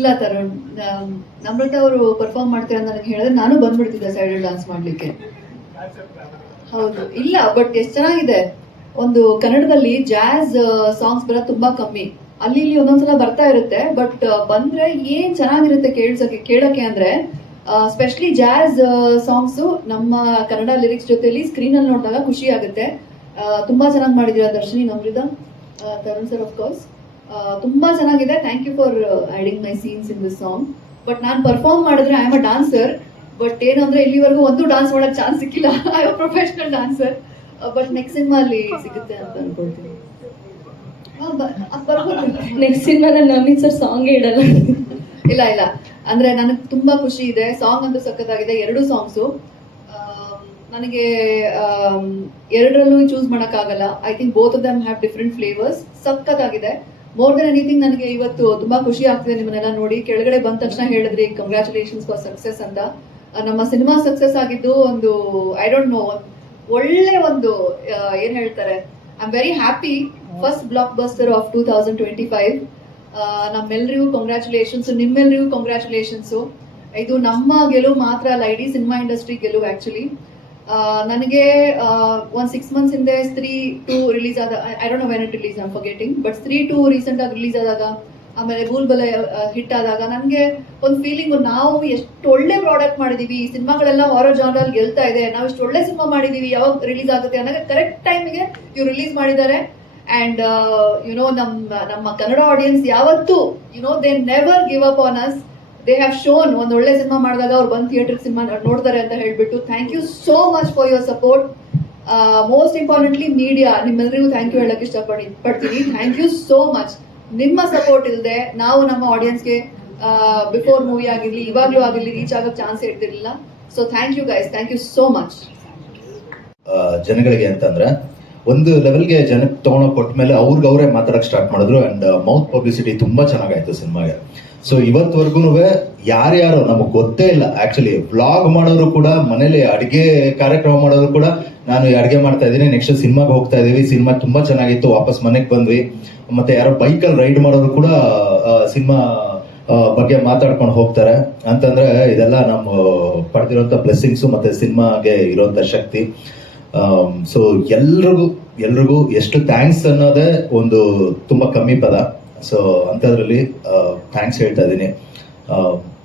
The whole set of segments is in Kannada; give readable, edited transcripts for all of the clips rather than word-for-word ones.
ಇಲ್ಲ ತರುಣ್, ನಮ್ರತ ಅವರು ಪರ್ಫಾರ್ಮ್ ಮಾಡ್ತೀರಾ ಅಂತ ನನಗೆ ಹೇಳಿದ್ರೆ ನಾನು ಬಂದ್ಬಿಡ್ತಿದ್ದೆ ಸೈಡಲ್ಲಿ ಡಾನ್ಸ್ ಮಾಡ್ಲಿಕ್ಕೆ. ಹೌದು, ಇಲ್ಲ ಬಟ್ ಎಷ್ಟು ಚೆನ್ನಾಗಿದೆ. ಒಂದು ಕನ್ನಡದಲ್ಲಿ ಜಾಝ್ ಸಾಂಗ್ಸ್ ಬರೋದು ತುಂಬಾ ಕಮ್ಮಿ, ಅಲ್ಲಿ ಇಲ್ಲಿ ಒಂದೊಂದ್ಸಲ ಬರ್ತಾ ಇರುತ್ತೆ. ಬಟ್ ಬಂದ್ರೆ ಏನ್ ಚೆನ್ನಾಗಿರುತ್ತೆ ಕೇಳಕ್ಕೆ ಅಂದ್ರೆ, ಸ್ಪೆಷಲಿ ಜಾಝ್ ಸಾಂಗ್ಸ್ ನಮ್ಮ ಕನ್ನಡ ಲಿರಿಕ್ಸ್ ಜೊತೆಲಿ ಸ್ಕ್ರೀನ್ ಅಲ್ಲಿ ನೋಡಿದಾಗ ಖುಷಿ ಆಗುತ್ತೆ. ತುಂಬಾ ಚೆನ್ನಾಗಿ ಮಾಡಿದೀರಾ Darshini, Namrata, Tarun sir of course. ತುಂಬಾ ಚೆನ್ನಾಗಿದೆ. Thank you for adding my scenes in this song. But ನಾನು ಪರ್ಫಾರ್ಮ್ ಮಾಡಿದ್ರೆ I am a dancer. But ಏನು ಅಂದ್ರೆ ಇಲ್ಲಿವರೆಗೂ ಒಂದು ಡಾನ್ಸ್ ಮಾಡಕ್ ಚಾನ್ಸ್ ಸಿಕ್ಕಿಲ್ಲ. I am professional dancer. But next cinema ಅಲ್ಲಿ ಸಿಗುತ್ತೆ ಅಂತ ಅನ್ಕೊಳ್ತೀನಿ. ನೆಕ್ಸ್ಟ್ ಸಿನಿಮಾದಲ್ಲಿ ನವೀನ್ ಸರ್ ಸಾಂಗ್ ಇಡಲ್ಲ. ಇಲ್ಲ ಇಲ್ಲ, ಅಂದ್ರೆ ನನಗೆ ತುಂಬಾ ಖುಷಿ ಇದೆ. ಸಾಂಗ್ ಅಂತೂ ಸಖತ್ತಾಗಿದೆ, 2 ಸಾಂಗ್ಸು. ನನಗೆ ಎರಡರಲ್ಲೂ ಚೂಸ್ ಆಗಲ್ಲ. I think both of them have different flavours. ಸಖತ್ತಾಗಿದೆ. ಮೋರ್ ದೆನ್ ಎನಿಥಿಂಗ್ ನನಗೆ ಇವತ್ತು ತುಂಬಾ ಖುಷಿ ಆಗ್ತಿದೆ ನಿಮ್ಮನ್ನೆಲ್ಲ ನೋಡಿ. ಕೆಳಗಡೆ ಬಂದ ತಕ್ಷಣ ಹೇಳಿದ್ರಿ ಕಂಗ್ರ್ಯಾಚುಲೇಷನ್ಸ್ ಫಾರ್ ಸಕ್ಸಸ್ ಅಂತ. ನಮ್ಮ ಸಿನಿಮಾ ಸಕ್ಸಸ್ ಆಗಿದ್ದು ಒಂದು ಐ ಡೋಂಟ್ ನೋ, ಒಳ್ಳೆ ಒಂದು ಏನ್ ಹೇಳ್ತಾರೆ, I am very happy. First blockbuster of 2025. ನಮ್ಮೆಲ್ಲರಿಗೂ ಕಂಗ್ರ್ಯಾಚುಲೇಷನ್ಸ್, ನಿಮ್ಮೆಲ್ಲರಿಗೂ ಕಂಗ್ರ್ಯಾಚುಲೇಷನ್ಸ್. ಇದು ನಮ್ಮ ಗೆಲುವು ಮಾತ್ರ ಅಲ್ಲ, ಇಡೀ ಸಿನಿಮಾ ಇಂಡಸ್ಟ್ರಿ ಗೆಲುವು ಆಕ್ಚುಲಿ. ನನಗೆ ಒಂದು 6 months ಹಿಂದೆ ಸ್ತ್ರೀ 2 ರಿಲೀಸ್ ಆದ, I don't know when it release, I am forgetting. But ಸ್ತ್ರೀ 2 ರೀಸೆಂಟ್ ಆಗಿ ರಿಲೀಸ್ ಆದಾಗ, ಆಮೇಲೆ ಬೂಲ್ಬಲ ಹಿಟ್ ಆದಾಗ ನನಗೆ ಒಂದು ಫೀಲಿಂಗ್, ನಾವು ಎಷ್ಟು ಒಳ್ಳೆ ಪ್ರಾಡಕ್ಟ್ ಮಾಡಿದೀವಿ. ಈ ಸಿನಿಮಾಗಳೆಲ್ಲ ಹಾರರ್ ಜಾನರ್ ಗೆಲ್ತಾ ಇದೆ, ನಾವು ಎಷ್ಟು ಒಳ್ಳೆ ಸಿನಿಮಾ ಮಾಡಿದೀವಿ, ಯಾವಾಗ ರಿಲೀಸ್ ಆಗುತ್ತೆ ಅನ್ನೋಕೆ ಕರೆಕ್ಟ್ ಟೈಮಿಗೆ ಇವ್ರು ರಿಲೀಸ್ ಮಾಡಿದ್ದಾರೆ. ಅಂಡ್ ಯುನೋ ನಮ್ಮ ಕನ್ನಡ ಆಡಿಯನ್ಸ್ ಯಾವತ್ತೂ they never give up on us. They have shown ಒಂದು ಒಳ್ಳೆ ಸಿನಿಮಾ ಮಾಡಿದಾಗ ಅವ್ರು ಬಂದು ಥಿಯೇಟರ್ ಸಿನಿಮಾ ನೋಡ್ತಾರೆ ಅಂತ ಹೇಳ್ಬಿಟ್ಟು. Thank you so much for your support. Most importantly media, ನಿಮ್ಮೆಲ್ಲರಿಗೂ ಥ್ಯಾಂಕ್ ಯು ಹೇಳಕ್ ಇಷ್ಟಪಡ್ತೀನಿ. Thank you so much. ನಿಮ್ಮ ಸಪೋರ್ಟ್ ಇಲ್ಲದೆ ನಾವು ನಮ್ಮ ಆಡಿಯನ್ಸ್ಗೆ ಬಿಫೋರ್ ಮೂವಿ ಆಗಿರ್ಲಿ ಇವಾಗ್ಲೂ ಆಗಿರ್ಲಿ ರೀಚ್ ಆಗೋ ಚಾನ್ಸ್ ಇರ್ತಿರ್ಲಿಲ್ಲ. So thank you guys, thank you so much. ಜನಗಳಿಗೆ ಅಂತಂದ್ರೆ ಒಂದು ಲೆವೆಲ್ಗೆ ಜನಕ್ಕೆ ತಗೊಂಡೋಗಿ ಕೊಟ್ಟ ಮೇಲೆ ಅವ್ರೇ ಮಾತಾಡಕ್ ಸ್ಟಾರ್ಟ್ ಮಾಡಿದ್ರು. ಅಂಡ್ ಮೌತ್ ಪಬ್ಲಿಸಿಟಿ ತುಂಬಾ ಚೆನ್ನಾಗಾಯ್ತು ಸಿನಿಮಾಗೆ. ಸೊ ಇವತ್ವರೆಗೂ ಯಾರ್ಯಾರು ನಮಗ್ ಗೊತ್ತೇ ಇಲ್ಲ, ಆಕ್ಚುಲಿ ವ್ಲಾಗ್ ಮಾಡೋರು ಕೂಡ, ಮನೇಲಿ ಅಡಿಗೆ ಕಾರ್ಯಕ್ರಮ ಮಾಡೋರು ಕೂಡ, ನಾನು ಅಡಿಗೆ ಮಾಡ್ತಾ ಇದ್ದೀನಿ, ನೆಕ್ಸ್ಟ್ ಸಿನಿಮಾಗೆ ಹೋಗ್ತಾ ಇದೀವಿ, ಸಿನಿಮಾ ತುಂಬಾ ಚೆನ್ನಾಗಿತ್ತು, ವಾಪಸ್ ಮನೆಗೆ ಬಂದ್ವಿ. ಮತ್ತೆ ಯಾರೋ ಬೈಕಲ್ಲಿ ರೈಡ್ ಮಾಡೋರು ಕೂಡ ಸಿನಿಮಾ ಬಗ್ಗೆ ಮಾತಾಡ್ಕೊಂಡು ಹೋಗ್ತಾರೆ. ಅಂತಂದ್ರೆ ಇದೆಲ್ಲ ನಮ್ಮ ಪಡೆದಿರುವಂತ ಬ್ಲೆಸ್ಸಿಂಗ್ಸು ಮತ್ತೆ ಸಿನಿಮಾಗೆ ಇರುವಂತ ಶಕ್ತಿ. ಸೊ ಎಲ್ರಿಗೂ ಎಷ್ಟು ಥ್ಯಾಂಕ್ಸ್ ಅನ್ನೋದೇ ಒಂದು ತುಂಬಾ ಕಮ್ಮಿ ಪದ. ಸೊ ಅಂಥದ್ರಲ್ಲಿ ಥ್ಯಾಂಕ್ಸ್ ಹೇಳ್ತಾ ಇದ್ದೀನಿ,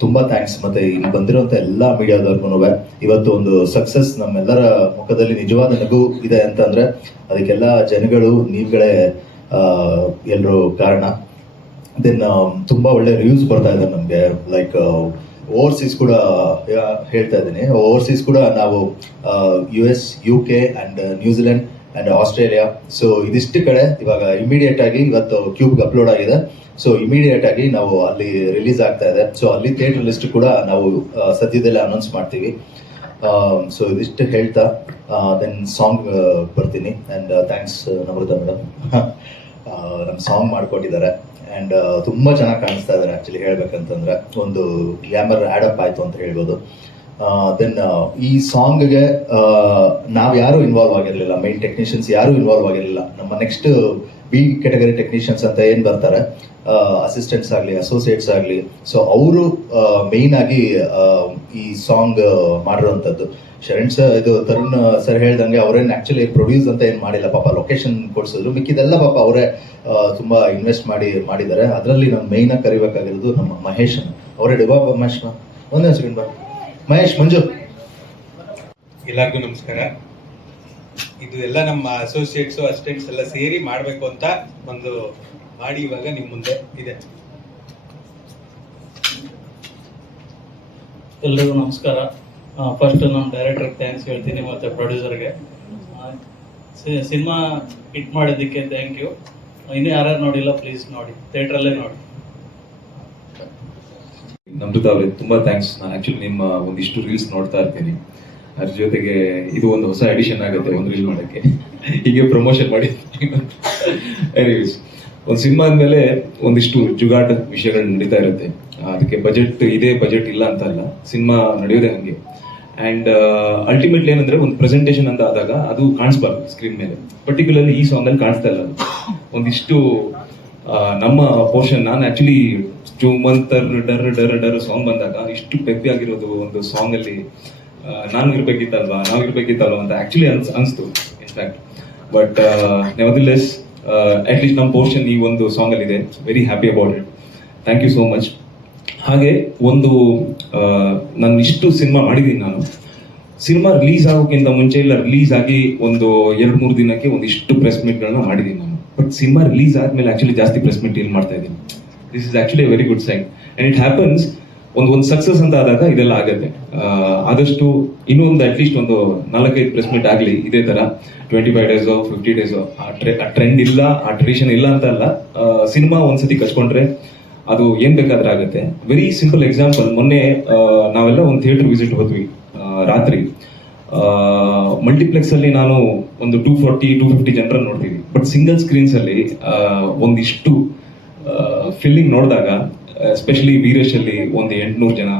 ತುಂಬಾ ಥ್ಯಾಂಕ್ಸ್. ಮತ್ತೆ ಇಲ್ಲಿ ಬಂದಿರುವಂತ ಎಲ್ಲಾ ಮೀಡಿಯಾದವ್ರಿಗೂ ಇವತ್ತು ಒಂದು ಸಕ್ಸಸ್ ನಮ್ಮೆಲ್ಲರ ಮುಖದಲ್ಲಿ ನಿಜವಾದ ನಗು ಇದೆ ಅಂತಂದ್ರೆ ಅದಕ್ಕೆಲ್ಲ ಜನಗಳು, ನೀವುಗಳೇ ಎಲ್ಲರೂ ಕಾರಣ. ದೆನ್ ತುಂಬಾ ಒಳ್ಳೆ ರಿವ್ಯೂಸ್ ಬರ್ತಾ ಇದೆ ನಮ್ಗೆ. ಲೈಕ್ ಓವರ್ಸೀಸ್ ಕೂಡ ಹೇಳ್ತಾ ಇದ್ದೀನಿ, ಓವರ್ಸೀಸ್ ಕೂಡ ನಾವು US, UK and New Zealand and Australia. So ಇದಿಷ್ಟು ಕಡೆ ಇವಾಗ ಇಮಿಡಿಯೇಟ್ ಆಗಿ ಇವತ್ತು ಕ್ಯೂಬ್ಗೆ ಅಪ್ಲೋಡ್ ಆಗಿದೆ. ಸೊ ಇಮಿಡಿಯೇಟ್ ಆಗಿ ನಾವು ಅಲ್ಲಿ ರಿಲೀಸ್ ಆಗ್ತಾ ಇದೆ. ಸೊ ಅಲ್ಲಿ ಥಿಯೇಟರ್ ಲಿಸ್ಟ್ ಕೂಡ ನಾವು ಸದ್ಯದಲ್ಲೇ ಅನೌನ್ಸ್ ಮಾಡ್ತೀವಿ. ಸೊ ಇದಿಷ್ಟು ಹೇಳ್ತಾ ದೆನ್ ಸಾಂಗ್ ಬರ್ತೀನಿ. ಅಂಡ್ ಥ್ಯಾಂಕ್ಸ್ ನಮ್ರತ ಮೇಡಮ್, ನಮ್ಮ ಸಾಂಗ್ ಮಾಡ್ಕೊಟ್ಟಿದ್ದಾರೆ. ಅಂಡ್ ತುಂಬಾ ಚೆನ್ನಾಗಿ ಕಾಣಿಸ್ತಾ ಇದ್ದಾರೆ. ಆಕ್ಚುಲಿ ಹೇಳ್ಬೇಕಂತಂದ್ರೆ ಒಂದು ಗ್ಲಾಮರ್ ಆಡಪ್ ಆಯ್ತು ಅಂತ ಹೇಳ್ಬೋದು. ದೆನ್ ಈ ಸಾಂಗ್ಗೆ ನಾವ್ ಯಾರು ಇನ್ವಾಲ್ವ್ ಆಗಿರ್ಲಿಲ್ಲ, ಮೈನ್ ಟೆಕ್ನಿಷಿಯನ್ಸ್ ಯಾರು ಇನ್ವಾಲ್ವ್ ಆಗಿರ್ಲಿಲ್ಲ. ನಮ್ಮ ನೆಕ್ಸ್ಟ್ B ಕ್ಯಾಟಗರಿ ಟೆಕ್ನಿಷಿಯನ್ಸ್ ಅಂತ ಏನ್ ಬರ್ತಾರೆ, ಅಸಿಸ್ಟೆಂಟ್ಸ್ ಆಗ್ಲಿ, ಅಸೋಸಿಯೇಟ್ಸ್ ಆಗ್ಲಿ, ಸೊ ಅವರು ಮೇನ್ ಆಗಿ ಈ ಸಾಂಗ್ ಮಾಡಿರುವಂತದ್ದು. ಶರಣ್ ಸರ್, ಇದು ತರುಣ್ ಸರ್ ಹೇಳ್ದಂಗೆ ಅವ್ರೇನ್ ಆಕ್ಚುಲಿ ಪ್ರೊಡ್ಯೂಸ್ ಅಂತ ಏನ್ ಮಾಡಿಲ್ಲ, ಪಾಪ ಲೊಕೇಶನ್ ಕೊಡ್ಸಿದ್ರು, ಮಿಕ್ಕಿದೆಲ್ಲ ಪಾಪ ಅವರೇ ತುಂಬಾ ಇನ್ವೆಸ್ಟ್ ಮಾಡಿದ್ದಾರೆ. ಅದರಲ್ಲಿ ನಾವು ಮೇನ್ ಆಗಿ ಕರಿಬೇಕಾಗಿರೋದು ನಮ್ಮ ಮಹೇಶ್ ಅವರೇ. ಡಿಬಾ ಮಹೇಶ್, ಒಂದೇ ಸೆಕೆಂಡ್ ಬಾ ಮಹೇಶ್, ಮಂಜು. ಎಲ್ಲರಿಗೂ ನಮಸ್ಕಾರ. ಇದು ಎಲ್ಲ ನಮ್ಮ ಅಸೋಸಿಯೇಟ್ಸ್ ಅಸಿಸ್ಟೆಂಟ್ಸ್ ಎಲ್ಲ ಸೇರಿ ಮಾಡಬೇಕು ಅಂತ ಒಂದು ಮಾಡಿ ಇವಾಗ ನಿಮ್ ಮುಂದೆ ಇದೆ. ಎಲ್ರಿಗೂ ನಮಸ್ಕಾರ. ಫಸ್ಟ್ ನಾನು ಡೈರೆಕ್ಟರ್ಗೆ ಥ್ಯಾಂಕ್ಸ್ ಹೇಳ್ತೀನಿ, ಮತ್ತೆ ಪ್ರೊಡ್ಯೂಸರ್ಗೆ. ಸಿನಿಮಾ ಹಿಟ್ ಮಾಡೋದಕ್ಕೆ ಥ್ಯಾಂಕ್ ಯು. ಇನ್ನೂ ಯಾರ್ಯಾರು ನೋಡಿಲ್ಲ ಪ್ಲೀಸ್ ನೋಡಿ, ಥಿಯೇಟ್ರಲ್ಲೇ ನೋಡಿ. ನಮ್ರತ ಅವ್ರಿಗೆ ತುಂಬಾ ಥ್ಯಾಂಕ್ಸ್. ನಾನು ಆಕ್ಚುಲಿ ನಿಮ್ಮ ಒಂದಿಷ್ಟು ರೀಲ್ಸ್ ನೋಡ್ತಾ ಇರ್ತೀನಿ, ಅದ್ರ ಜೊತೆಗೆ ಇದು ಒಂದು ಹೊಸ ಎಡಿಷನ್ ಆಗುತ್ತೆ ಒಂದು ರೀಲ್ ಮಾಡಕ್ಕೆ, ಹೀಗೆ ಪ್ರಮೋಷನ್ ಮಾಡಿ. ಎನಿವೇಸ್, ಒಂದು ಸಿನಿಮಾ ಅಂದಮೇಲೆ ಒಂದಿಷ್ಟು ಜುಗಾಟ ವಿಷಯಗಳು ನಡೀತಾ ಇರುತ್ತೆ. ಅದಕ್ಕೆ ಬಜೆಟ್ ಇದೆ, ಬಜೆಟ್ ಇಲ್ಲ ಅಂತ ಅಲ್ಲ, ಸಿನಿಮಾ ನಡೆಯೋದೇ ಹಂಗೆ. ಅಂಡ್ ಅಲ್ಟಿಮೇಟ್ಲಿ ಏನಂದ್ರೆ ಒಂದು ಪ್ರೆಸೆಂಟೇಷನ್ ಅಂತ ಆದಾಗ ಅದು ಕಾಣಿಸ್ಬಾರ್ದು ಸ್ಕ್ರೀನ್ ಮೇಲೆ. ಪರ್ಟಿಕ್ಯುಲರ್ಲಿ ಈ ಸಾಂಗ್ ಅಲ್ಲಿ ಕಾಣಿಸ್ತಾ ಇಲ್ಲ. ಅದು ಒಂದಿಷ್ಟು ನಮ್ಮ ಪೋರ್ಷನ್ ನಾನು ಆಕ್ಚುಲಿ ಚೂಮಂತರ್ ಡರ್ ಡರ್ ಡರ್ ಸಾಂಗ್ ಬಂದಾಗ ಇಷ್ಟು ಪೆಪ್ಪಿ ಆಗಿರೋದು ಒಂದು ಸಾಂಗ್ ಅಲ್ಲಿ ನಾನು ಇರ್ಬೇಕಿತ್ತಲ್ವಾ ನಾವು ಇರ್ಬೇಕಿತ್ತಲ್ವಾ ಅಂತ ಆಕ್ಚುಲಿ ಅನ್ಸ್ತು in fact. But nevertheless at least ನಮ್ಮ ಪೋರ್ಷನ್ ಈ ಒಂದು ಸಾಂಗ್ ಅಲ್ಲಿ ಇದೆ. Very happy about it. Thank you so much. ಹಾಗೆ ಒಂದು ನಾನು ಇಷ್ಟು ಸಿನಿಮಾ ಮಾಡಿದ್ದೀನಿ. ನಾನು ಸಿನಿಮಾ ರಿಲೀಸ್ ಆಗೋಕ್ಕಿಂತ ಮುಂಚೆ ಇಲ್ಲ ರಿಲೀಸ್ ಆಗಿ ಒಂದು 2-3 ದಿನಕ್ಕೆ ಒಂದಿಷ್ಟು ಪ್ರೆಸ್ ಮೀಟ್ಗಳನ್ನ ಮಾಡಿದ್ದೀನಿ ನಾನು. ಬಟ್ ಸಿನಿಮಾ ರಿಲೀಸ್ ಆದ್ಮೇಲೆ ಆಕ್ಚುಲಿ ಜಾಸ್ತಿ ಪ್ರೆಸ್ ಮೀಟ್ ಇಲ್ಲಿ ಮಾಡ್ತಾ ಇದ್ದೀನಿ. This is actually very good sign and it happens. ಒಂದು ಸಕ್ಸಸ್ ಅಂತ ಆದಾಗ ಇದೆಲ್ಲ ಆಗುತ್ತೆ. ಆದಷ್ಟು ಇನ್ನೊಂದು ಅಟ್ಲೀಸ್ಟ್ ಒಂದು 4-5 ಪ್ರೆಸ್ ಮೀಟ್ ಆಗಲಿ ಇದೇ ತರ 25 ಡೇಸ್ 50 ಡೇಸ್. ಆ ಟ್ರೆಂಡ್ ಇಲ್ಲ, ಆ ಟ್ರೆಡಿಷನ್ ಇಲ್ಲ ಅಂತ ಅಲ್ಲ. ಸಿನಿಮಾ ಒಂದ್ಸತಿ ಕಚ್ಕೊಂಡ್ರೆ ಅದು ಏನ್ ಬೇಕಾದ್ರೆ ಆಗುತ್ತೆ. ವೆರಿ ಸಿಂಪಲ್ ಎಕ್ಸಾಂಪಲ್, ಮೊನ್ನೆ ನಾವೆಲ್ಲ ಒಂದು ಥಿಯೇಟರ್ ವಿಸಿಟ್ ಹೋದ್ವಿ ರಾತ್ರಿ. ಮಲ್ಟಿಪ್ಲೆಕ್ಸ್ ಅಲ್ಲಿ ನಾನು ಒಂದು 240-250 ಜನರನ್ನು ನೋಡ್ತೀವಿ. ಬಟ್ ಸಿಂಗಲ್ ಸ್ಕ್ರೀನ್ಸ್ ಅಲ್ಲಿ ಒಂದಿಷ್ಟು ಫೀಲಿಂಗ್ ನೋಡಿದಾಗ, ಎಸ್ಪೆಷಲಿ ವೀರೇಶ್ ಅಲ್ಲಿ ಒಂದು 800 ಜನ,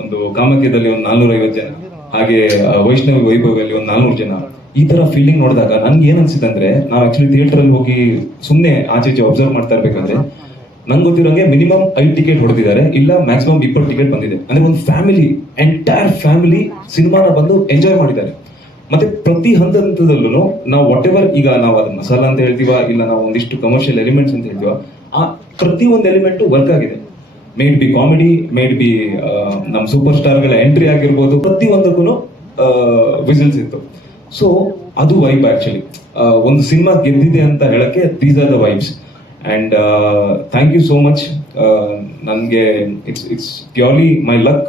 ಒಂದು ಕಾಮಕ್ಯದಲ್ಲಿ ಒಂದು 450 ಜನ, ಹಾಗೆ ವೈಷ್ಣವಿ ವೈಭವಲ್ಲಿ ಒಂದು 400 ಜನ, ಈ ತರ ಫೀಲಿಂಗ್ ನೋಡಿದಾಗ ನನ್ಗೆ ಏನ್ ಅನ್ಸಿದೆ ಅಂದ್ರೆ, ನಾವು ಆಕ್ಚುಲಿ ಥಿಯೇಟರ್ ಅಲ್ಲಿ ಹೋಗಿ ಸುಮ್ಮನೆ ಆಚೆ ಅಬ್ಸರ್ವ್ ಮಾಡ್ತಾ ಇರ್ಬೇಕಾದ್ರೆ ನಂಗೆ ಗೊತ್ತಿರೋಂಗೆ ಮಿನಿಮಮ್ 5 ಟಿಕೆಟ್ ಹೊಡೆದಿದ್ದಾರೆ, ಇಲ್ಲ ಮ್ಯಾಕ್ಸಿಮಮ್ 20 ಟಿಕೆಟ್ ಬಂದಿದೆ. ಅಂದ್ರೆ ಒಂದು ಫ್ಯಾಮಿಲಿ, ಎಂಟೈರ್ ಫ್ಯಾಮಿಲಿ ಸಿನಿಮಾನ ಬಂದು ಎಂಜಾಯ್ ಮಾಡಿದ್ದಾರೆ. ಮತ್ತೆ ಪ್ರತಿ ಹಂತದಲ್ಲೂ ನಾವು ವಾಟ್ ಎವರ್, ಈಗ ನಾವು ಅದನ್ನ ಮಸಾಲ ಅಂತ ಹೇಳ್ತೀವ, ಇಲ್ಲ ನಾವು ಒಂದಿಷ್ಟು ಕಮರ್ಷಿಯಲ್ ಎಲಿಮೆಂಟ್ಸ್ ಅಂತ ಹೇಳ್ತೀವ, ಆ ಪ್ರತಿ ಒಂದು ಎಲಿಮೆಂಟ್ ವರ್ಕ್ ಆಗಿದೆ. Made B comedy, made B ನಮ್ಮ ಸೂಪರ್ ಸ್ಟಾರ್ಗಳ ಎಂಟ್ರಿ ಆಗಿರ್ಬೋದು, ಪ್ರತಿಯೊಂದಕ್ಕೂ ವಿಸಿಲ್ಸ್ ಇತ್ತು. ಸೊ ಅದು ವೈಬ್ ಆಕ್ಚುಲಿ. ಒಂದು ಸಿನಿಮಾ ಗೆದ್ದಿದೆ ಅಂತ ಹೇಳಕ್ಕೆ these are the vibes. And thank you so much. ನನಗೆ ಇಟ್ಸ್ ಪ್ಯೂರ್ಲಿ ಮೈ ಲಕ್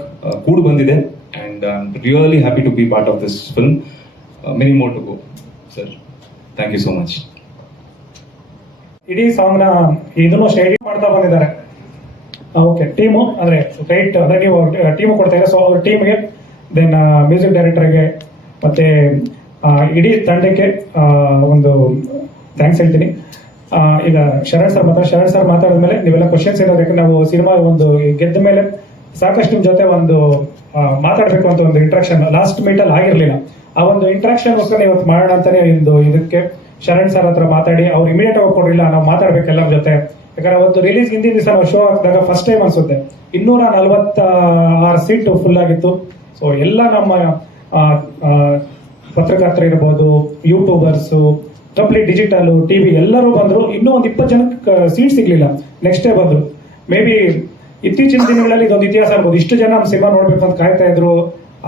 ಕೂಡು ಬಂದಿದೆ. And I am really happy to be part of this film. Many more to go sir. Thank you so much. ಇಡೀ ಸಾಂಗ್ನ ಇದನ್ನು ಎಡಿಟ್ ಮಾಡ್ತಾ ಬಂದಿದ್ದಾರೆ. ಓಕೆ, ಟೀಮು ಅಂದರೆ ರೈಟ್, ಅಂದರೆ ನೀವು ಟೀಮು ಕೊಡ್ತಾ ಇದ್ದಾರೆ. ಸೊ ಅವ್ರ ಟೀಮ್ಗೆ, ದೆನ್ ಮ್ಯೂಸಿಕ್ ಡೈರೆಕ್ಟರ್ಗೆ, ಮತ್ತೆ ಇಡೀ ತಂಡಕ್ಕೆ ಒಂದು ಥ್ಯಾಂಕ್ಸ್ ಹೇಳ್ತೀನಿ. ಈಗ ಶರಣ್ ಸರ್ ಮಾತಾಡಿದ್ಮೇಲೆ ನೀವೆಲ್ಲ ಕ್ವಶನ್ಸ್ ಇರೋದು, ಯಾಕಂದ್ರೆ ನಾವು ಸಿನಿಮಾ ಒಂದು ಗೆದ್ದ ಮೇಲೆ ಸಾಕಷ್ಟು ನಿಮ್ಮ ಜೊತೆ ಒಂದು ಮಾತಾಡಬೇಕು ಅಂತ ಒಂದು ಇಂಟ್ರಾಕ್ಷನ್ ಲಾಸ್ಟ್ ಮೀಟಲ್ಲಿ ಆಗಿರಲಿಲ್ಲ. ಆ ಒಂದು ಇಂಟ್ರಾಕ್ಷನ್ ಗೋಸ್ಕರ ಇವತ್ತು ಮಾಡೋಣ ಅಂತಾನೆ ಇದಕ್ಕೆ ಶರಣ್ ಸರ್ ಹತ್ರ ಮಾತಾಡಿ, ಅವ್ರು ಇಮಿಡಿಯೇಟ್ ಆಗಿ ಕೊಡ್ಲಿಲ್ಲ, ನಾವು ಮಾತಾಡ್ಬೇಕು ಎಲ್ಲರ ಜೊತೆ. ಯಾಕಂದ್ರೆ ಅವತ್ತು ರಿಲೀಸ್ ಹಿಂದಿನ ದಿವಸ ನಾವು ಶೋ ಹಾಕಿದಾಗ ಫಸ್ಟ್ ಟೈಮ್ ಅನ್ಸುತ್ತೆ 246 ಸೀಟ್ ಫುಲ್ ಆಗಿತ್ತು. ಸೊ ಎಲ್ಲ ನಮ್ಮ ಪತ್ರಕರ್ತರು ಇರ್ಬೋದು, ಯೂಟ್ಯೂಬರ್ಸು, ಕಂಪ್ಲೀಟ್ ಡಿಜಿಟಲ್, ಟಿವಿ ಎಲ್ಲರೂ ಬಂದ್ರು. ಇನ್ನೂ ಒಂದು 20 ಜನಕ್ಕೆ ಸೀಟ್ ಸಿಗ್ಲಿಲ್ಲ. ನೆಕ್ಸ್ಟ್ ಡೇ ಬಂದ್ರು. ಮೇ ಬಿ ಇತ್ತೀಚಿನ ದಿನಗಳಲ್ಲಿ ಇದೊಂದು ಇತಿಹಾಸ ಆಗ್ಬೋದು. ಇಷ್ಟು ಜನ ನಮ್ಮ ಸಿನಿಮಾ ನೋಡ್ಬೇಕು ಅಂತ ಕಾಯ್ತಾ ಇದ್ರು.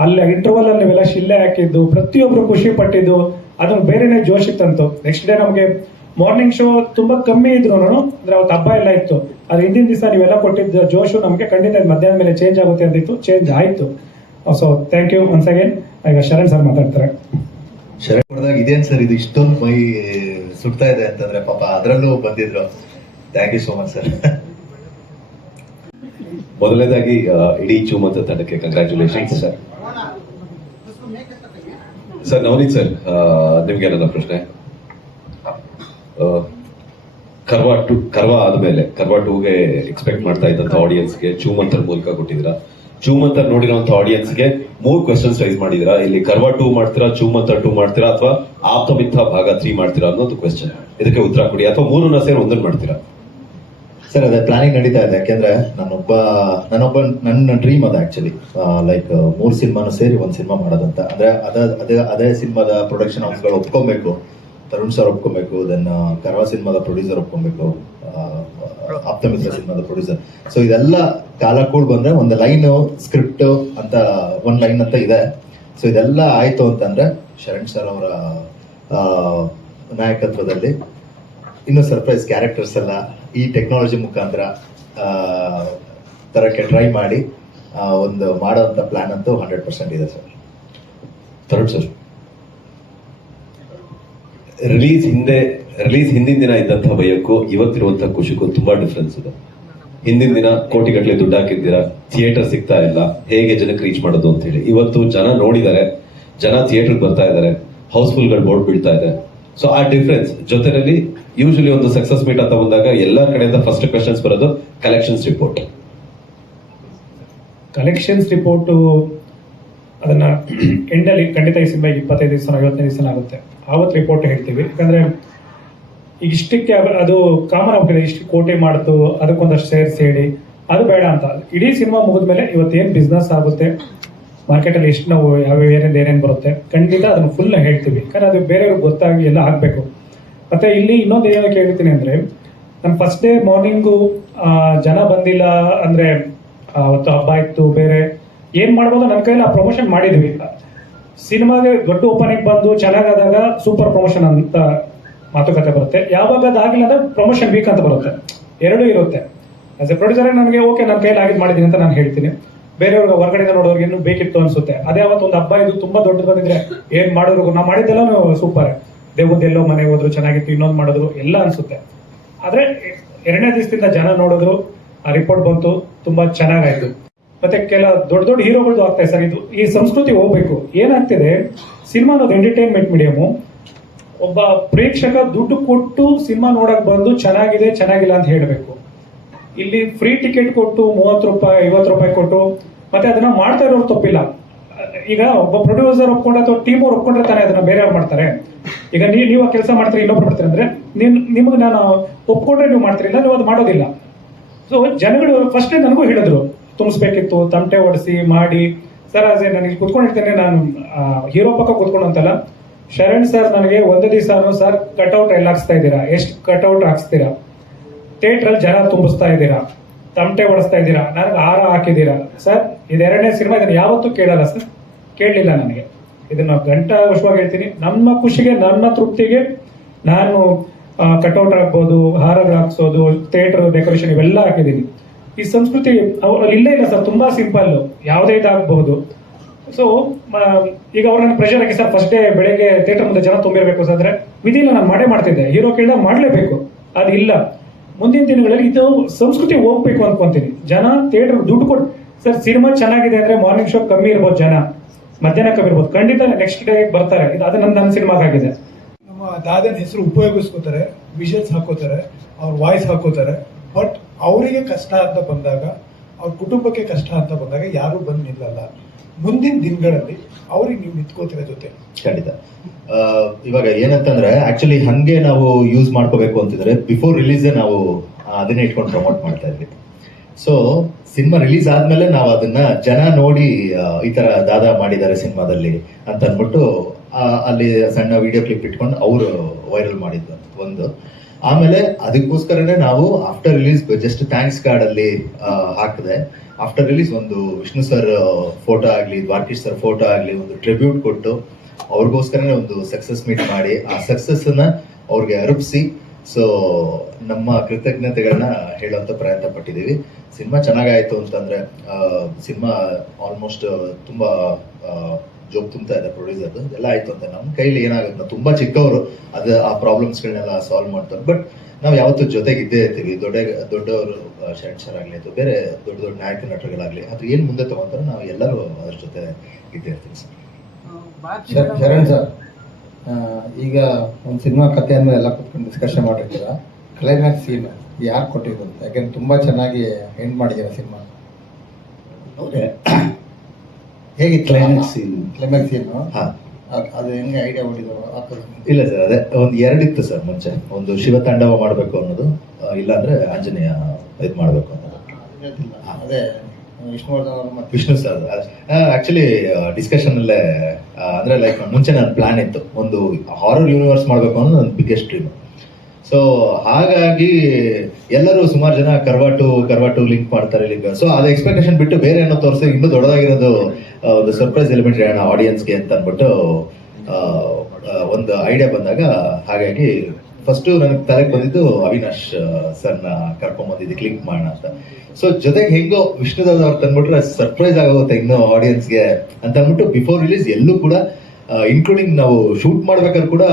ಅಲ್ಲಿ ಇಂಟರ್ವಲ್ ಅಲ್ಲಿ ನೀವೆಲ್ಲ ಶಿಲ್ಲೆ ಹಾಕಿದ್ದು, ಪ್ರತಿಯೊಬ್ರು ಖುಷಿ ಪಟ್ಟಿದ್ದು, ಅದನ್ನು ಬೇರೆನೆ ಜೋಶ್ ಇತ್ತಂತು. ನೆಕ್ಸ್ಟ್ ಡೇ ನಮಗೆ ಮಾರ್ನಿಂಗ್ ಶೋ ತುಂಬಾ ಕಮ್ಮಿ ಇದ್ರು, ಅಂದ್ರೆ ಅವತ್ತು ಹಬ್ಬ ಎಲ್ಲ ಇತ್ತು. ಅದು ಹಿಂದಿನ ದಿವಸ ನೀವೆಲ್ಲ ಕೊಟ್ಟಿದ್ದ ಜೋಶು ನಮಗೆ ಖಂಡಿತ ಮಧ್ಯಾಹ್ನ ಮೇಲೆ ಚೇಂಜ್ ಆಗುತ್ತೆ ಅಂದಿತ್ತು. ಚೇಂಜ್ ಆಯ್ತು. So thank you once again. ಈಗ ಶರಣ್ ಸರ್ ಮಾತಾಡ್ತಾರೆ. ಶರಣ್ ಹೊಡೆದಾಗ ಇದೇನ್ ಸರ್ ಇದು ಇಷ್ಟೊಂದು ಮೈ ಸುಡ್ತಾ ಇದೆ ಅಂತಂದ್ರೆ, ಪಾಪ ಅದರಲ್ಲೂ ಬಂದಿದ್ರು. Thank you so much sir. ಮೊದಲನೇದಾಗಿ ಇಡೀ ಚೂಮಂತ ತಂಡಕ್ಕೆ congratulations sir. Sir Navaneeth sir, ನಿಮ್ಗೆ ನನ್ನ ಪ್ರಶ್ನೆ, ಕರ್ವಾ ಆದ್ಮೇಲೆ ಕರ್ವಾ 2ಗೆ ಎಕ್ಸ್ಪೆಕ್ಟ್ ಮಾಡ್ತಾ ಇದ್ದಂತ ಆಡಿಯನ್ಸ್ಗೆ ಚೂಮಂತರ್ ಮೂಲಕ ಕೊಟ್ಟಿದ್ದೀರಾ. ಚೂಮಂತರ್ ನೋಡಿರುವಂತ ಆಡಿಯನ್ಸ್ಗೆ 3 ಕ್ವೆಶನ್ಸ್ ರೈಸ್ ಮಾಡಿದಿರಾ. ಇಲ್ಲಿ ಕರ್ವಾ 2 ಮಾಡ್ತೀರಾ, ಚೂಮಂತರ್ 2 ಮಾಡ್ತೀರಾ, ಅಥವಾ ಆಪ್ತಮಿತ್ರ ಭಾಗ 3 ಮಾಡ್ತೀರಾ ಅನ್ನೋದು ಕ್ವೆಶನ್. ಇದಕ್ಕೆ ಉತ್ತರ ಕೊಡಿ, ಅಥವಾ 3ನ್ನ ಸೇರಿ ಒಂದನ್ನು ಮಾಡ್ತೀರಾ? ಸರ್ ಅದೇ ಪ್ಲಾನಿಂಗ್ ನಡೀತಾ ಇದೆ. ಯಾಕೆಂದ್ರೆ ನನ್ನ ಡ್ರೀಮ್ ಅದ ಆಕ್ಚುಲಿ, ಲೈಕ್ 3 ಸಿನಿಮಾನು ಸೇರಿ ಒಂದು ಸಿನಿಮಾ ಮಾಡೋದಂತ. ಅಂದ್ರೆ ಅದೇ ಸಿನಿಮಾದ production ಹೌಸ್ಗಳು ಒಪ್ಕೊಬೇಕು, Tarun sir ಒಪ್ಕೊಬೇಕು, then Karva ಸಿನಿಮಾದ ಪ್ರೊಡ್ಯೂಸರ್ ಒಪ್ಕೊಬೇಕು, ಆಪ್ತಮಿತ್ರ ಸಿನಿಮಾದ ಪ್ರೊಡ್ಯೂಸರ್. ಸೊ ಇದೆಲ್ಲ ಕಾಲ ಕೂಡ ಬಂದ್ರೆ ಒಂದು ಲೈನ್ ಸ್ಕ್ರಿಪ್ಟ್ ಅಂತ, ಒಂದು ಲೈನ್ ಅಂತ ಇದೆ. ಸೊ ಇದೆಲ್ಲ ಆಯ್ತು ಅಂತಂದ್ರೆ ಶರಣ್ ಸರ್ ಅವರ ನಾಯಕತ್ವದಲ್ಲಿ ಇನ್ನು ಸರ್ಪ್ರೈಸ್ ಕ್ಯಾರೆಕ್ಟರ್ಸ್ ಎಲ್ಲ ಈ ಟೆಕ್ನಾಲಜಿ ಮುಖಾಂತರ ತರಕ್ಕೆ ಟ್ರೈ ಮಾಡಿ ಒಂದು ಮಾಡೋಂಥ ಪ್ಲಾನ್ ಅಂತೂ 100% ಇದೆ ಸರ್. ತರುಣ್ ಸರ್, ರಿಲೀಸ್ ಹಿಂದಿನ ದಿನ ಇದ್ದಂತಹ ಭಯಕ್ಕೂ ಇವತ್ತಿರುವಂತಹ ಖುಷಿಗೂ ತುಂಬಾ ಡಿಫ್ರೆನ್ಸ್ ಇದೆ. ಹಿಂದಿನ ದಿನ ಕೋಟಿಗಟ್ಟಲೆ ದುಡ್ಡು ಹಾಕಿದ್ದೀರಾ, ಥಿಯೇಟರ್ ಸಿಗ್ತಾ ಇಲ್ಲ, ಹೇಗೆ ಜನಕ್ಕೆ ರೀಚ್ ಮಾಡೋದು ಅಂತ ಹೇಳಿ. ಇವತ್ತು ಜನ ನೋಡಿದ್ದಾರೆ, ಜನ ಥಿಯೇಟರ್ ಬರ್ತಾ ಇದ್ದಾರೆ, ಹೌಸ್ಫುಲ್ಗಳು ಬೋರ್ಡ್ ಬೀಳ್ತಾ ಇದೆ. ಸೊ ಆ ಡಿಫ್ರೆನ್ಸ್ ಜೊತೆಯಲ್ಲಿ ಯೂಶಲಿ ಒಂದು ಸಕ್ಸಸ್ ಮೀಟ್ ಅಂತ ಬಂದಾಗ ಎಲ್ಲರ ಕಡೆಯಿಂದ ಫಸ್ಟ್ ಕ್ವೆಶನ್ಸ್ ಬರೋದು ಕಲೆಕ್ಷನ್ಸ್ ರಿಪೋರ್ಟ್. ಕಲೆಕ್ಷನ್ಸ್ ರಿಪೋರ್ಟು ಅದನ್ನ ಎಂಡಲ್ಲಿ ಖಂಡಿತ ಈ ಸಿನಿಮಾ 25 ದಿವಸ 55 ದಿವಸ ಆಗುತ್ತೆ. ಆವತ್ತು ರಿಪೋರ್ಟ್ ಹೇಳ್ತೀವಿ. ಯಾಕಂದ್ರೆ ಈಗ ಇಷ್ಟಕ್ಕೆ ಅದು ಕಾಮನ್ ಆಗ್ಬಿಟ್ಟಿದೆ, ಇಷ್ಟು ಕೋಟಿ ಮಾಡ್ತು ಅದಕ್ಕೊಂದಷ್ಟು ಶೇರ್ಸ್ ಹೇಳಿ ಅದು ಬೇಡ ಅಂತ. ಇಡೀ ಸಿನಿಮಾ ಮುಗಿದ್ಮೇಲೆ ಇವತ್ತೇನು ಬಿಸ್ನೆಸ್ ಆಗುತ್ತೆ, ಮಾರ್ಕೆಟಲ್ಲಿ ಎಷ್ಟು ನಾವು ಯಾವ್ಯಾವ ಏನೇನು ಬರುತ್ತೆ, ಖಂಡಿತ ಅದನ್ನು ಫುಲ್ ಹೇಳ್ತೀವಿ. ಯಾಕಂದ್ರೆ ಅದು ಬೇರೆಯವ್ರಿಗೆ ಗೊತ್ತಾಗಿ ಎಲ್ಲ ಆಗಬೇಕು. ಮತ್ತೆ ಇಲ್ಲಿ ಇನ್ನೊಂದು ಏನಕ್ಕೆ ಹೇಳ್ತೀನಿ ಅಂದರೆ, ನಾನು ಫಸ್ಟ್ ಡೇ ಮಾರ್ನಿಂಗು ಜನ ಬಂದಿಲ್ಲ ಅಂದರೆ ಅವತ್ತು ಹಬ್ಬ ಇತ್ತು, ಬೇರೆ ಏನು ಮಾಡ್ಬೋದು ನನ್ನ ಕೈಯಲ್ಲಿ ಆ ಪ್ರಮೋಷನ್ ಮಾಡಿದ್ವಿ. ಸಿನಿಮಾಗೆ ದೊಡ್ಡ ಓಪನಿಂಗ್ ಬಂದು ಚೆನ್ನಾಗಾದಾಗ ಸೂಪರ್ ಪ್ರಮೋಷನ್ ಅಂತ ಮಾತುಕತೆ ಬರುತ್ತೆ. ಯಾವಾಗ ಅದಾಗಿಲ್ಲ ಅಂದ್ರೆ ಪ್ರಮೋಷನ್ ವೀಕ್ ಅಂತ ಬರುತ್ತೆ. ಎರಡೂ ಇರುತ್ತೆ. ಆಸ್ ಎ ಪ್ರೊಡ್ಯೂಸರ್ ನನಗೆ ಓಕೆ ನನ್ನ ಕೈಯಲ್ಲಿ ಆಗಿದ್ದು ಮಾಡಿದ್ದೀನಿ ಅಂತ ನಾನು ಹೇಳ್ತೀನಿ. ಬೇರೆಯವ್ರಿಗೆ ಹೊರಗಡೆಯಿಂದ ನೋಡೋರಿಗೆ ಇನ್ನೂ ಬೇಕಿತ್ತು ಅನ್ಸುತ್ತೆ. ಅದೇ ಅವತ್ತು ಒಂದು ಹಬ್ಬ ಇದು ತುಂಬಾ ದೊಡ್ಡದು ಬಂದಿದ್ರೆ ಏನ್ ಮಾಡಿದ್ರು ನಾವು ಮಾಡಿದ್ದೆಲ್ಲ ಸೂಪರ್, ದೇವದ್ದೆಲ್ಲೋ ಮನೆಗೆ ಹೋದ್ರು ಚೆನ್ನಾಗಿತ್ತು, ಇನ್ನೊಂದು ಮಾಡಿದ್ರು ಎಲ್ಲ ಅನ್ಸುತ್ತೆ. ಆದ್ರೆ 2ನೇ ದಿವಸದಿಂದ ಜನ ನೋಡಿದ್ರು, ಆ ರಿಪೋರ್ಟ್ ಬಂತು, ತುಂಬಾ ಚೆನ್ನಾಗಾಯ್ತು. ಮತ್ತೆ ಕೆಲ ದೊಡ್ಡ ದೊಡ್ಡ ಹೀರೋಗಳದ್ದು ಆಗ್ತಾ ಇದೆ ಸರ್. ಇದು ಈ ಸಂಸ್ಕೃತಿ ಹೋಗ್ಬೇಕು. ಏನಾಗ್ತಿದೆ, ಸಿನಿಮಾ ಅನ್ನೋದು ಎಂಟರ್ಟೈನ್ಮೆಂಟ್ ಮೀಡಿಯಮು. ಒಬ್ಬ ಪ್ರೇಕ್ಷಕ ದುಡ್ಡು ಕೊಟ್ಟು ಸಿನಿಮಾ ನೋಡಕ್ ಬಂದು ಚೆನ್ನಾಗಿದೆ ಚೆನ್ನಾಗಿಲ್ಲ ಅಂತ ಹೇಳಬೇಕು. ಇಲ್ಲಿ ಫ್ರೀ ಟಿಕೆಟ್ ಕೊಟ್ಟು 30 ರೂಪಾಯಿ 50 ರೂಪಾಯಿ ಕೊಟ್ಟು ಮತ್ತೆ ಅದನ್ನ ಮಾಡ್ತಾ ಇರೋರು ತಪ್ಪಿಲ್ಲ. ಈಗ ಒಬ್ಬ ಪ್ರೊಡ್ಯೂಸರ್ ಒಪ್ಕೊಂಡ್ರೆ ಅಥವಾ ಟೀಮ್ ಅವ್ರು ಒಪ್ಕೊಂಡ್ರೆ ತಾನೇ ಅದನ್ನ ಬೇರೆಯವ್ರು ಮಾಡ್ತಾರೆ. ಈಗ ನೀವು ಕೆಲಸ ಮಾಡ್ತೀರಿ, ಇನ್ನೊಬ್ರು ಮಾಡ್ತೀರಿ ಅಂದ್ರೆ ನಿಮ್ಗೆ ನಾನು ಒಪ್ಕೊಂಡ್ರೆ ನೀವು ಮಾಡ್ತೀರಿಲ್ಲ, ನೀವು ಅದು ಮಾಡೋದಿಲ್ಲ. ಸೊ ಜನಗಳು ಫಸ್ಟ್ ನನಗೂ ಹೇಳಿದ್ರು ತುಂಬಿಸ್ಬೇಕಿತ್ತು, ತಮಟೆ ಹೊಡಿಸಿ ಮಾಡಿ. ಸರ್ ಅದೇ ನನಗೆ ಕುತ್ಕೊಂಡಿರ್ತೇನೆ, ನಾನು ಹೀರೋ ಪಕ್ಕ ಕುತ್ಕೊಂಡು ಅಂತಲ್ಲ, ಶರಣ್ ಸರ್ ನನಗೆ ಒಂದು ದಿವಸ ಸರ್ ಕಟ್ಔಟ್ ಎಲ್ಲ ಹಾಕ್ಸ್ತಾ ಇದ್ದೀರಾ, ಎಷ್ಟು ಕಟ್ಔಟ್ ಹಾಕ್ಸ್ತೀರಾ, ಥಿಯೇಟ್ರಲ್ಲಿ ಜನ ತುಂಬಿಸ್ತಾ ಇದ್ದೀರಾ, ತಮಟೆ ಹೊಡಿಸ್ತಾ ಇದ್ದೀರಾ, ನನಗೆ ಹಾರ ಹಾಕಿದ್ದೀರಾ ಸರ್. ಇದು 2ನೇ ಸಿನಿಮಾ, ಇದನ್ನು ಯಾವತ್ತೂ ಕೇಳಲ್ಲ ಸರ್, ಕೇಳಲಿಲ್ಲ ನನಗೆ. ಇದನ್ನ ಗಂಟಾವಶ್ಯವಾಗಿ ಹೇಳ್ತೀನಿ. ನಮ್ಮ ಖುಷಿಗೆ ನನ್ನ ತೃಪ್ತಿಗೆ ನಾನು ಕಟ್ಔಟ್ ಹಾಕ್ಬೋದು, ಹಾರಗಳು ಹಾಕ್ಸೋದು, ಥಿಯೇಟರ್ ಡೆಕೋರೇಷನ್ ಇವೆಲ್ಲ ಹಾಕಿದ್ದೀನಿ. ಈ ಸಂಸ್ಕೃತಿ ಇಲ್ಲೇ ಇಲ್ಲ ಸರ್, ತುಂಬಾ ಸಿಂಪಲ್, ಯಾವುದೇ ಇದಾಗಬಹುದು. ಸೊ ಈಗ ಅವ್ರು ನನ್ನ ಪ್ರೆಷರ್ ಹಾಕಿ ಸರ್ ಫಸ್ಟ್ ಡೇ ಬೆಳಗ್ಗೆ ಥಿಯೇಟರ್ ಮುಂದೆ ಜನ ತುಂಬಿರ್ಬೇಕು ಸರ್ ಅಂದ್ರೆ ವಿಧಿಲ್ಲ, ನಾನು ಮಾಡೇ ಮಾಡ್ತಿದ್ದೆ. ಹೀರೋ ಕೇಳಿದಾಗ ಮಾಡಲೇಬೇಕು, ಅದು ಇಲ್ಲ. ಮುಂದಿನ ದಿನಗಳಲ್ಲಿ ಇದು ಸಂಸ್ಕೃತಿ ಹೋಗ್ಬೇಕು ಅನ್ಕೊಂತೀನಿ. ಜನ ಥಿಯೇಟರ್ ದುಡ್ಡು ಕೊಟ್ಟು ಸರ್ ಸಿನಿಮಾ ಚೆನ್ನಾಗಿದೆ ಅಂದ್ರೆ ಮಾರ್ನಿಂಗ್ ಶೋ ಕಮ್ಮಿ ಇರ್ಬೋದು, ಜನ ಮಧ್ಯಾಹ್ನ ಕಮ್ಮಿ ಇರ್ಬೋದು, ಖಂಡಿತ ನೆಕ್ಸ್ಟ್ ಡೇ ಬರ್ತಾರೆ. ಅದು ನನ್ನ ಸಿನಿಮಾಗಾಗಿದೆ. ನಮ್ಮ ದಾದನ ಹೆಸರು ಉಪಯೋಗಿಸ್ಕೋತಾರೆ, ವಿಷನ್ಸ್ ಹಾಕೋತಾರೆ, ಅವ್ರ ವಾಯ್ಸ್ ಹಾಕೋತಾರೆ. ಬಟ್ ಅವರಿಗೆ ಕಷ್ಟ ಅಂತ ಬಂದಾಗ, ಅವ್ರ ಕುಟುಂಬಕ್ಕೆ ಕಷ್ಟ ಅಂತ ಬಂದಾಗ ಯಾರು ಬಂದು ನಿಲ್ಲಲ್ಲ. ಮುಂದಿನ ದಿನಗಳಲ್ಲಿ ಅವ್ರಿಗೆ ನೀವು ನಿಂತ್ಕೋತಿರೋ ಜೊತೆ ಖಂಡಿತ. ಇವಾಗ ಏನಂತಂದ್ರೆ ಆಕ್ಚುಲಿ ಹಂಗೆ ನಾವು ಯೂಸ್ ಮಾಡ್ಕೋಬೇಕು ಅಂತಿದ್ರೆ ಬಿಫೋರ್ ರಿಲೀಸ್ ನಾವು ಅದನ್ನೇ ಇಟ್ಕೊಂಡು ಪ್ರಮೋಟ್ ಮಾಡ್ತಾ ಇದ್ವಿ. ಸೊ ಸಿನಿಮಾ ರಿಲೀಸ್ ಆದ್ಮೇಲೆ ನಾವು ಅದನ್ನ ಜನ ನೋಡಿ ಈ ತರ ದಾದಾ ಮಾಡಿದ್ದಾರೆ ಸಿನಿಮಾದಲ್ಲಿ ಅಂತ ಅಂದ್ಬಿಟ್ಟು ಅಲ್ಲಿ ಸಣ್ಣ ವಿಡಿಯೋ ಕ್ಲಿಪ್ ಇಟ್ಕೊಂಡು ಅವರು ವೈರಲ್ ಮಾಡಿದ್ದು ಒಂದು. ಆಮೇಲೆ ಅದಕ್ಕೋಸ್ಕರನೇ ನಾವು after release just thanks card ಅಲ್ಲಿ ಹಾಕಿದೆ. ಆಫ್ಟರ್ ರಿಲೀಸ್ ಒಂದು ವಿಷ್ಣು ಸರ್ ಫೋಟೋ ಆಗ್ಲಿ, ದ್ವಾರಕೀಶ್ ಸರ್ ಫೋಟೋ ಆಗ್ಲಿ, ಒಂದು ಟ್ರಿಬ್ಯೂಟ್ ಕೊಟ್ಟು ಅವ್ರಿಗೋಸ್ಕರನೇ ಒಂದು ಸಕ್ಸಸ್ ಮೀಟ್ ಮಾಡಿ ಆ ಸಕ್ಸಸ್ ಅನ್ನ ಅವ್ರಿಗೆ ಅರ್ಪಿಸಿ ಸೊ ನಮ್ಮ ಕೃತಜ್ಞತೆಗಳನ್ನ ಹೇಳುವಂತ ಪ್ರಯತ್ನ ಪಟ್ಟಿದ್ದೀವಿ. ಸಿನಿಮಾ ಚೆನ್ನಾಗಾಯ್ತು ಅಂತಂದ್ರೆ ಸಿನಿಮಾ ಆಲ್ಮೋಸ್ಟ್ ತುಂಬಾ ಜೋಬ್ ತುಂಬ್ತಾ ಇದೆ ಪ್ರೊಡ್ಯೂಸರ್ದು ಎಲ್ಲ ಆಯ್ತು ಅಂತ. ನಮ್ಮ ಕೈಲಿ ಏನಾಗುತ್ತೆ, ನಾವು ತುಂಬಾ ಚಿಕ್ಕವರು, ಅದು ಆ ಪ್ರಾಬ್ಲಮ್ಸ್ಗಳನ್ನೆಲ್ಲ ಸಾಲ್ವ್ ಮಾಡ್ತಾರೆ. ಬಟ್ ನಾವು ಯಾವತ್ತೂ ಜೊತೆಗೆ ಇದ್ದೇ ಇರ್ತೀವಿ. ದೊಡ್ಡವರು ಶರಣ್ ಸರ್ ಆಗ್ಲಿ ಅಥವಾ ಬೇರೆ ದೊಡ್ಡ ದೊಡ್ಡ ನಾಯಕ ನಟರುಗಳಾಗ್ಲಿ, ಅದು ಏನ್ ಮುಂದೆ ತಗೊಂತಾರೆ ನಾವು ಎಲ್ಲರೂ ಅದ್ರ ಜೊತೆ ಇದ್ದೇ ಇರ್ತೀವಿ ಸರ್. ಶರಣ್ ಸರ್, ಈಗ ಒಂದು ಸಿನಿಮಾ ಕಥೆ ಅಂದ್ರೆ ಎಲ್ಲ ಕುತ್ಕೊಂಡು ಡಿಸ್ಕಷನ್ ಮಾಡಿರ್ತೀರ. ಕ್ಲೈಮ್ಯಾಕ್ಸ್ ಸೀನ್ ಯಾರು ಕೊಟ್ಟಿದ್ದು ಅಂತ, ಯಾಕೆಂದ್ರೆ ತುಂಬಾ ಚೆನ್ನಾಗಿ ಎಂಡ್ ಮಾಡಿದ್ದೀರ ಸಿನಿಮಾ. ಹೇಗೆ ಕ್ಲೈಮ್ಯಾಕ್ಸ್ ಸೀನ್ ಅದು ಹೆಂಗೆ ಐಡಿಯಾ ಹೊಡಿದ್ರು ಹಾಕೋದು? ಇಲ್ಲ ಸರ್, ಅದೇ ಒಂದು 2 ಇತ್ತು ಸರ್ ಮುಂಚೆ. ಒಂದು ಶಿವತಾಂಡವ ಮಾಡಬೇಕು ಅನ್ನೋದು, ಇಲ್ಲಾಂದ್ರೆ ಆಂಜನೇಯ ಇದು ಮಾಡಬೇಕು ಅನ್ನೋದು. ಅದೇ ವಿಷ್ಣುವರ್ಧನ್ ಮತ್ತೆ ವಿಷ್ಣು ಸರ್ ಆಕ್ಚುಲಿ ಡಿಸ್ಕಷನ್ ಅಲ್ಲೇ ಅಂದ್ರೆ ಲೈಕ್ ಮುಂಚೆ ನನ್ನ ಪ್ಲಾನ್ ಇತ್ತು, ಒಂದು ಹಾರರ್ ಯೂನಿವರ್ಸ್ ಮಾಡಬೇಕು ಅನ್ನೋದು ಒಂದು ಬಿಗ್ಗೆಸ್ಟ್ ಡ್ರೀಮ್. ಸೊ ಹಾಗಾಗಿ ಎಲ್ಲರೂ ಸುಮಾರು ಜನ ಕರ್ವಾಟು ಲಿಂಕ್ ಮಾಡ್ತಾರೆ. ಸೊ ಅದು ಎಕ್ಸ್ಪೆಕ್ಟೇಷನ್ ಬಿಟ್ಟು ಬೇರೆ ಏನೋ ತೋರಿಸಿ ಇನ್ನೂ ದೊಡ್ಡದಾಗಿರೋದು ಒಂದು ಸರ್ಪ್ರೈಸ್ ಎಲಿಮೆಂಟ್ ಹೇಳೋಣ ಆಡಿಯನ್ಸ್ಗೆ ಅಂತ ಅಂದ್ಬಿಟ್ಟು ಒಂದು ಐಡಿಯಾ ಬಂದಾಗ, ಹಾಗಾಗಿ ಫಸ್ಟ್ ನನಗೆ ತಲೆಗೆ ಬಂದಿದ್ದು ಅವಿನಾಶ್ ಸರ್ನ ಕರ್ಕೊಂಡ್ಬಂದಿದ್ದು ಕ್ಲಿಕ್ ಮಾಡೋಣ ಅಂತ. ಸೊ ಜೊತೆಗೆ ಹೆಂಗೋ ವಿಷ್ಣುದಾದ ಅವ್ರು ತಂದ್ಬಿಟ್ರೆ ಸರ್ಪ್ರೈಸ್ ಆಗೋಗುತ್ತೆ ಇನ್ನೂ ಆಡಿಯನ್ಸ್ಗೆ ಅಂತ ಅಂದ್ಬಿಟ್ಟು ಬಿಫೋರ್ ರಿಲೀಸ್ ಎಲ್ಲೂ ಕೂಡ ಇನ್ಕ್ಲೂಡಿಂಗ್ ನಾವು ಶೂಟ್ ಮಾಡ್ಬೇಕಾದ್ರೆ ಕೂಡ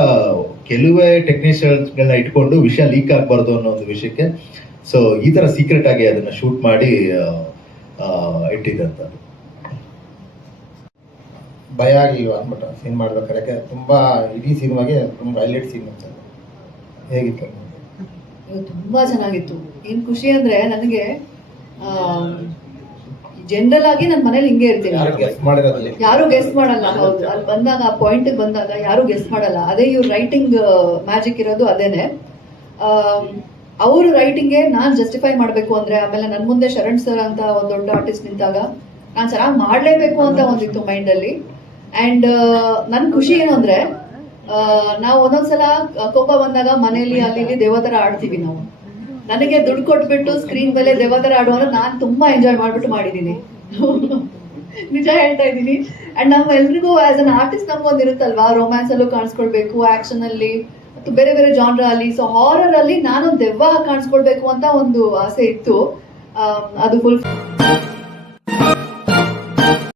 ಕೆಲವೇ ಟೆಕ್ನಿಷಿಯನ್ಸ್ಗಳನ್ನ ಇಟ್ಕೊಂಡು ವಿಷಯ ಲೀಕ್ ಆಗಬಾರ್ದು ಅನ್ನೋ ಒಂದು ವಿಷಯಕ್ಕೆ ಸೊ ಈ ತರ ಸೀಕ್ರೆಟ್ ಆಗಿ ಅದನ್ನ ಶೂಟ್ ಮಾಡಿ ಇಟ್ಟಿದ್ದಂತ. ಭಯ ಆಗಿಲ್ವಾ ಅಂದ್ಬಿಟ್ಟು ಸೀನ್ ಮಾಡ್ಬೇಕಾದ್ರೆ? ತುಂಬಾ ಇಡೀ ಸಿನಿಮಾಗೆ ತುಂಬ ಹೈಲೈಟ್ ಸೀನ್ ಅಂತ. ಹೇಗಿತ್ತು? ತುಂಬಾ ಚೆನ್ನಾಗಿತ್ತು. ಏನ್ ಖುಷಿ ಅಂದ್ರೆ ನನಗೆ ಜನರಲ್ ಆಗಿ ನನ್ನ ಮನೇಲಿ ಹಿಂಗೆ ಇರ್ತೀನಿ, ಯಾರು ಗೆಸ್ಟ್ ಮಾಡಲ್ಲ. ಹೌದು, ಅಲ್ಲಿ ಬಂದಾಗ ಆ ಪಾಯಿಂಟ್ ಬಂದಾಗ ಯಾರು ಗೆಸ್ಟ್ ಮಾಡಲ್ಲ. ಅದೇ ಇವ್ರ ರೈಟಿಂಗ್ ಮ್ಯಾಜಿಕ್ ಇರೋದು ಅದೇನೆ. ಅವ್ರ ರೈಟಿಂಗ್ಗೆ ನಾನು ಜಸ್ಟಿಫೈ ಮಾಡಬೇಕು ಅಂದ್ರೆ, ಆಮೇಲೆ ನನ್ನ ಮುಂದೆ ಶರಣ್ ಸರ್ ಅಂತ ಒಂದು ದೊಡ್ಡ ಆರ್ಟಿಸ್ಟ್ ನಿಂತಾಗ ನಾನು ಚೆನ್ನಾಗಿ ಮಾಡಲೇಬೇಕು ಅಂತ ಒಂದಿತ್ತು ಮೈಂಡಲ್ಲಿ. ಆ್ಯಂಡ್ ನನ್ನ ಖುಷಿ ಏನು ಅಂದ್ರೆ, ನಾವು ಒಂದೊಂದ್ಸಲ ಕೋಪ ಬಂದಾಗ ಮನೆಯಲ್ಲಿ ಅಲ್ಲಿ ಇಲ್ಲಿ ದೇವತರ ಆಡ್ತೀವಿ ನಾವು. ನನಗೆ ದುಡ್ಡು ಕೊಟ್ಬಿಟ್ಟು ಸ್ಕ್ರೀನ್ ಮೇಲೆ ದೇವತರ ಆಡುವಾಗ ನಾನು ತುಂಬಾ ಎಂಜಾಯ್ ಮಾಡ್ಬಿಟ್ಟು ಮಾಡಿದ್ದೀನಿ. ನಿಜ ಹೇಳ್ತಾ ಇದ್ದೀನಿ. ಅಂಡ್ ನಾವು ಎಲ್ರಿಗೂ ಆಸ್ ಅನ್ ಆರ್ಟಿಸ್ಟ್ ನಮ್ಗೊಂದು ಇರುತ್ತಲ್ವಾ, ರೊಮ್ಯಾನ್ಸ್ ಅಲ್ಲೂ ಕಾಣಿಸ್ಕೊಳ್ಬೇಕು, ಆಕ್ಷನ್ ಅಲ್ಲಿ ಮತ್ತು ಬೇರೆ ಬೇರೆ ಜಾನ್ರ ಅಲ್ಲಿ. ಸೊ ಹಾರರ್ ಅಲ್ಲಿ ನಾನು ದೆವ್ವ ಕಾಣಿಸ್ಕೊಳ್ಬೇಕು ಅಂತ ಒಂದು ಆಸೆ ಇತ್ತು. ಅದು ಫುಲ್